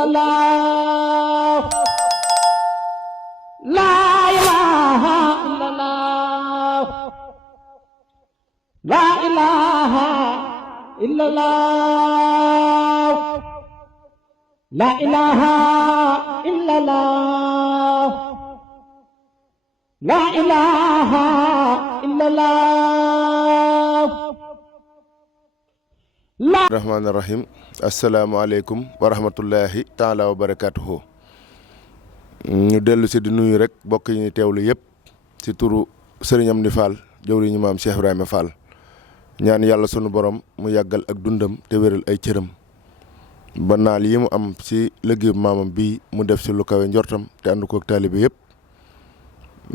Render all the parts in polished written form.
illallah la ilaha illallah la ilaha illallah la ilaha illallah la ilaha illallah rahmaani rahim asalaamaaleykum wa rahmatullahi taala wa barakaatuhu. ñu dellu si di nuyu rek bokk yi ñu teewlu yëpp si turu Sëriñ Amdi Fall jëwriñu maam Cheikh Ibrahima Fall ñaan yàlla sunu borom mu yàggal ak dundam te wéral ay cëram ba naal yi mu am si liggéeyu maamam bii mu def si lu kawe njortam te ànd ko ak taalibe yëpp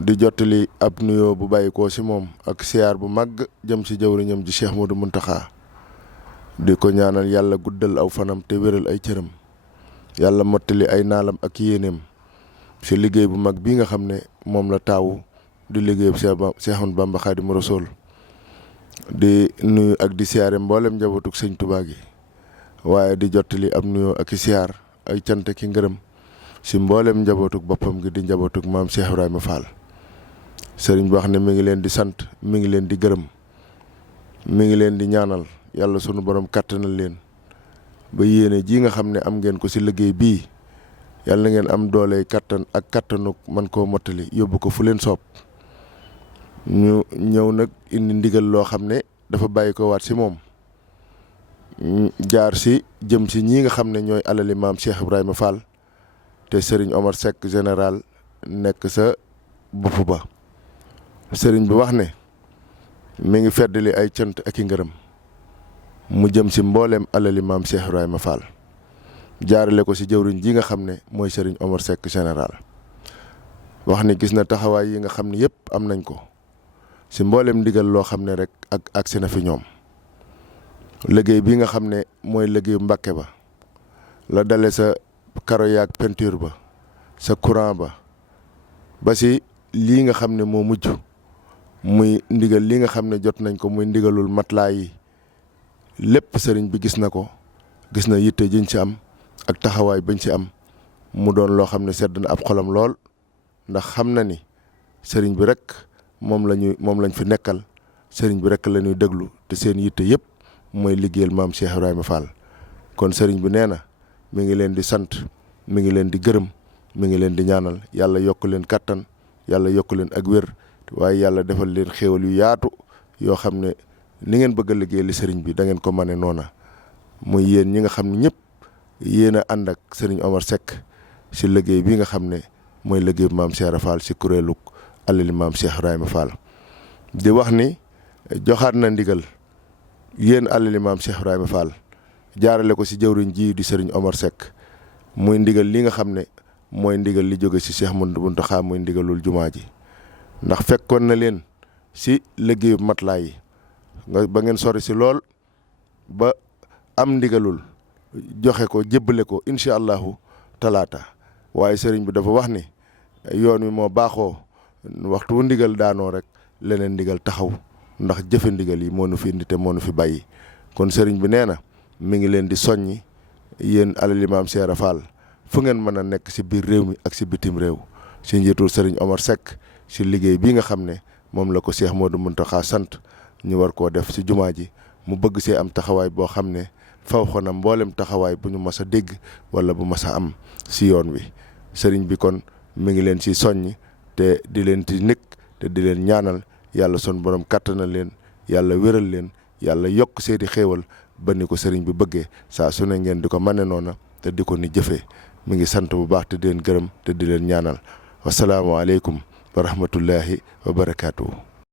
di jottali ab nuyoo bu bàyyi koo si moom ak siyaar bu màgg jëm si jëwriñam ji Cheikh Modou Mountakha di ko ñaanal yàlla guddal aw fanam te wéral ay cëram yàlla mottali ay naalam ak yéeneem si liggéey bu mag bii nga xam ne moom la taawu di liggéey Seexoon Bamba Xaadimu Rasuul di nuyu ak di siyaare mboolem njabootug sëñ Tuubaa gi waaye di jottali ab nuyoo ak i siyaar ay cant ki ngërëm si mboolem njabootug boppam gi di njabootug maam Cheikh Ibrahima Fall sëriñ bi wax ne mi ngi leen di sant mi ngi leen di gërëm mi ngi leen di ñaanal yàlla sunu borom kàttanal leen ba yéene ji nga xam ne am ngeen ko si liggéey bii yàlla na ngeen am doole kattan ak kattanuk man koo mottali yóbbu ko fu leen soob ñu ñëw nag indi ndigal loo xam ne dafa bàyyi ko waat si moom jaar si jëm si ñii nga xam ne ñooy alali maam Cheikh Ibrahima Fall te Serigne Omar Seck général nekk sa bopp ba Serigne bi wax ne mi ngi feddali ay cant ak i ngërëm mu jëm si mbooleem alali maam Cheikh Ibrahima Fall jaarale ko si jëwriñ ji nga xam ne mooy Serigne Omar Seck général wax ni gis na taxawaay yi nga xam ne yëpp am nañ ko si mbooleem ndigal loo xam ne rek ak agsi na fi ñoom liggéey bi nga xam ne mooy liggéeyu Mbàkke ba la dale sa karo yaag peinture ba sa courant ba si lii nga xam ne moo mujj muy ndigal li nga xam ne jot nañ ko muy ndigalul matelas yi lépp sëriñ bi gis na ko gis na yitte jiñ ci am ak taxawaay bañ ci am mu doon loo xam ne sedd na ab xolam lool ndax xam na ni sëriñ bi rek moom lañ fi nekkal sëriñ bi rek la ñuy déglu te seen yitte yëpp mooy liggéeyal maam Cheikh Ibrahima Fall kon sëriñ bi nee na mi ngi leen di sant mi ngi leen di gërëm mi ngi leen di ñaanal yàlla yokk leen kattan yàlla yokk leen ak wér waaye yàlla defal leen xéewal yu yaatu yoo xam ne ni ngeen bëgg a liggéey li sëriñ bi da ngeen ko mane noona muy yéen ñi nga xam ne ñëpp yéen a ànd ak sëriñ Omar Seck si liggéey bi nga xam ne mooy liggéey maam Cheikh Fall si kuréelu alali maam Cheikh Ibrahima Fall di wax ni joxaat na ndigal yéen alali maam Cheikh Ibrahima Fall jaarale ko si jëwriñ ji di sëriñ Omar Seck muy ndigal li nga xam ne mooy ndigal li jóge si Cheikh Mountakha muy ndigalul jumaa ji ndax fekkoon na leen si liggéeyu matelas yi ba ngeen sori si lool ba am ndigalul joxe ko jébbale ko incha allahu talaata waaye sëriñ bi dafa wax ni yoon wi moo baaxoo waxtu wu ndigal daanoo rek leneen ndigal taxaw ndax jëfe ndigal yi moo nu fi indi te moo nu fi bàyyi kon sëriñ bi nee na mi ngi leen di soññi yéen alali maam Cheikh Fall fu ngeen mën a nekk si biir réew mi ak si bitim réew si njiitul sëriñ Omar Seck si liggéey bii nga xam ne moom la ko Cheikh Modou Mountakha sant ñu war koo def si jumaa ji mu bëgg see am taxawaay boo xam ne faw xona mboolem taxawaay bu ñu mas a dégg wala bu mas a am si yoon wi sëriñ bi kon mi ngi leen si soññ te di leen ci nekk te di leen ñaanal yàlla son borom kàttanal leen yàlla wéral leen yàlla yokk seeni xéewal ba ni ko sëriñ bi bëggee saa su ne ngeen di ko mane noona te di ko ni jëfee mi ngi sant bu baax te di leen gërëm te di leen ñaanal wasalaamaaleykum wa rahmatullahi wa barakaatuhu.